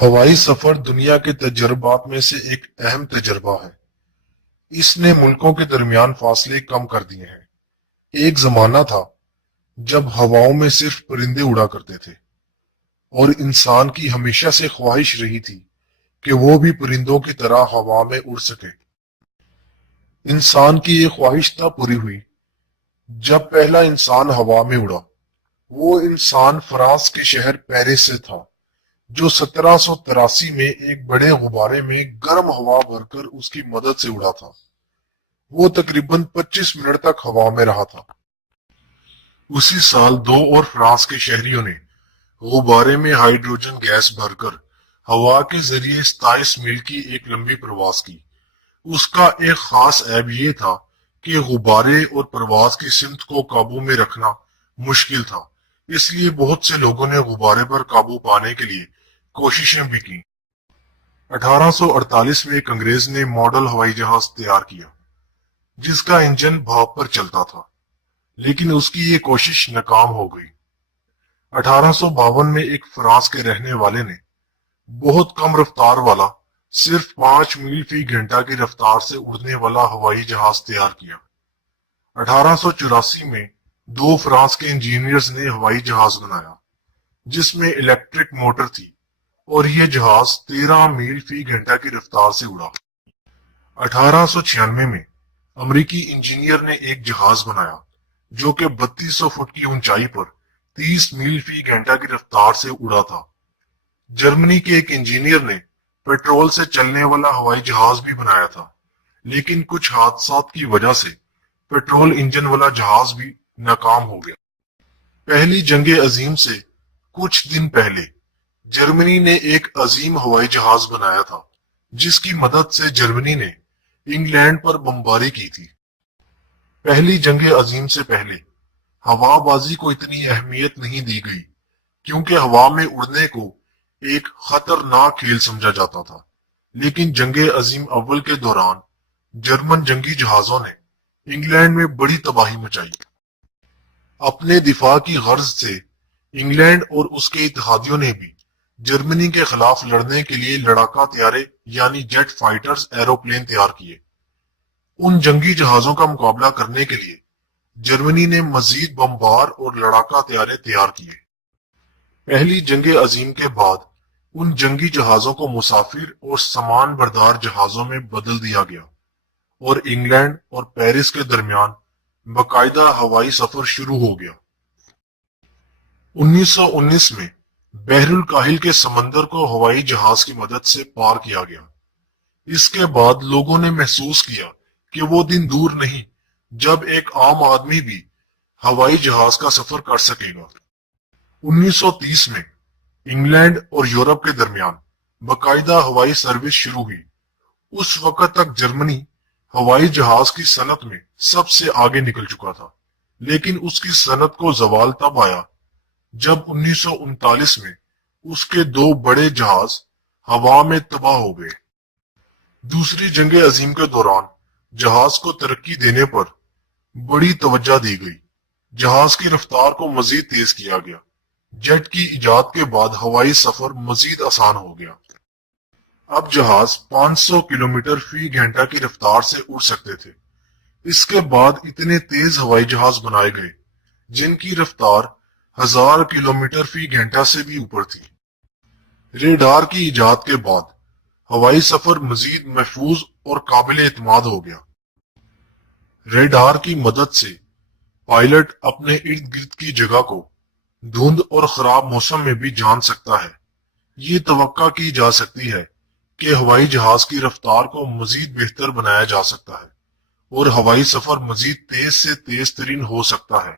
ہوائی سفر دنیا کے تجربات میں سے ایک اہم تجربہ ہے۔ اس نے ملکوں کے درمیان فاصلے کم کر دیے ہیں۔ ایک زمانہ تھا جب ہواؤں میں صرف پرندے اڑا کرتے تھے اور انسان کی ہمیشہ سے خواہش رہی تھی کہ وہ بھی پرندوں کی طرح ہوا میں اڑ سکے۔ انسان کی یہ خواہش تب پوری ہوئی جب پہلا انسان ہوا میں اڑا۔ وہ انسان فرانس کے شہر پیرس سے تھا جو 1783 میں ایک بڑے غبارے میں گرم ہوا بھر کر اس کی مدد سے اڑا تھا۔ وہ تقریباً 25 منٹ تک ہوا میں رہا تھا۔ اسی سال دو اور فرانس کے شہریوں نے غبارے میں ہائیڈروجن گیس بھر کر ہوا کے ذریعے 27 میل کی ایک لمبی پرواز کی۔ اس کا ایک خاص عیب یہ تھا کہ غبارے اور پرواز کی سمت کو قابو میں رکھنا مشکل تھا، اس لیے بہت سے لوگوں نے غبارے پر قابو پانے کے لیے کوششیں بھی کی۔ 1848 میں ایک انگریز نے ماڈل ہوائی جہاز تیار کیا جس کا انجن بھاپ پر چلتا تھا، لیکن اس کی یہ کوشش ناکام ہو گئی۔ 1852 میں ایک فرانس کے رہنے والے نے بہت کم رفتار والا صرف 5 میل فی گھنٹہ کی رفتار سے اڑنے والا ہوائی جہاز تیار کیا۔ 1884 میں دو فرانس کے انجینئرز نے ہوائی جہاز بنایا جس میں الیکٹرک موٹر تھی اور یہ جہاز 13 میل فی گھنٹہ کی رفتار سے اڑا۔ 1896 میں امریکی انجینئر نے ایک جہاز بنایا جو کہ 3200 فٹ کی اونچائی پر 30 میل فی گھنٹہ کی رفتار سے اڑا تھا۔ جرمنی کے ایک انجینئر نے پیٹرول سے چلنے والا ہوائی جہاز بھی بنایا تھا، لیکن کچھ حادثات کی وجہ سے پیٹرول انجن والا جہاز بھی ناکام ہو گیا۔ پہلی جنگ عظیم سے کچھ دن پہلے جرمنی نے ایک عظیم ہوائی جہاز بنایا تھا جس کی مدد سے جرمنی نے انگلینڈ پر بمباری کی تھی۔ پہلی جنگ عظیم سے پہلے ہوا بازی کو اتنی اہمیت نہیں دی گئی کیونکہ ہوا میں اڑنے کو ایک خطرناک کھیل سمجھا جاتا تھا، لیکن جنگ عظیم اول کے دوران جرمن جنگی جہازوں نے انگلینڈ میں بڑی تباہی مچائی۔ اپنے دفاع کی غرض سے انگلینڈ اور اس کے اتحادیوں نے بھی جرمنی کے خلاف لڑنے کے لیے لڑاکا طیارے یعنی جیٹ فائٹرز ایروپلین تیار کیے۔ ان جنگی جہازوں کا مقابلہ کرنے کے لیے جرمنی نے مزید بمبار اور لڑاکا طیارے تیار کیے۔ پہلی جنگ عظیم کے بعد ان جنگی جہازوں کو مسافر اور سامان بردار جہازوں میں بدل دیا گیا اور انگلینڈ اور پیرس کے درمیان باقاعدہ ہوائی سفر شروع ہو گیا۔ 1919 میں بحر الکاہل کے سمندر کو ہوائی جہاز کی مدد سے پار کیا گیا۔ اس کے بعد لوگوں نے محسوس کیا کہ وہ دن دور نہیں جب ایک عام آدمی بھی ہوائی جہاز کا سفر کر سکے گا۔ 1930 میں انگلینڈ اور یورپ کے درمیان باقاعدہ ہوائی سروس شروع ہوئی۔ اس وقت تک جرمنی ہوائی جہاز کی صنعت میں سب سے آگے نکل چکا تھا، لیکن اس کی صنعت کو زوال تب آیا جب 1939 میں اس کے دو بڑے جہاز ہوا میں تباہ ہو گئے۔ دوسری جنگ عظیم کے دوران جہاز کو ترقی دینے پر بڑی توجہ دی گئی۔ جہاز کی رفتار کو مزید تیز کیا گیا۔ جیٹ کی ایجاد کے بعد ہوائی سفر مزید آسان ہو گیا۔ اب جہاز 500 کلومیٹر فی گھنٹہ کی رفتار سے اڑ سکتے تھے۔ اس کے بعد اتنے تیز ہوائی جہاز بنائے گئے جن کی رفتار 1000 کلومیٹر فی گھنٹہ سے بھی اوپر تھی۔ ریڈار کی ایجاد کے بعد ہوائی سفر مزید محفوظ اور قابل اعتماد ہو گیا۔ ریڈار کی مدد سے پائلٹ اپنے ارد گرد کی جگہ کو دھند اور خراب موسم میں بھی جان سکتا ہے۔ یہ توقع کی جا سکتی ہے کہ ہوائی جہاز کی رفتار کو مزید بہتر بنایا جا سکتا ہے اور ہوائی سفر مزید تیز سے تیز ترین ہو سکتا ہے۔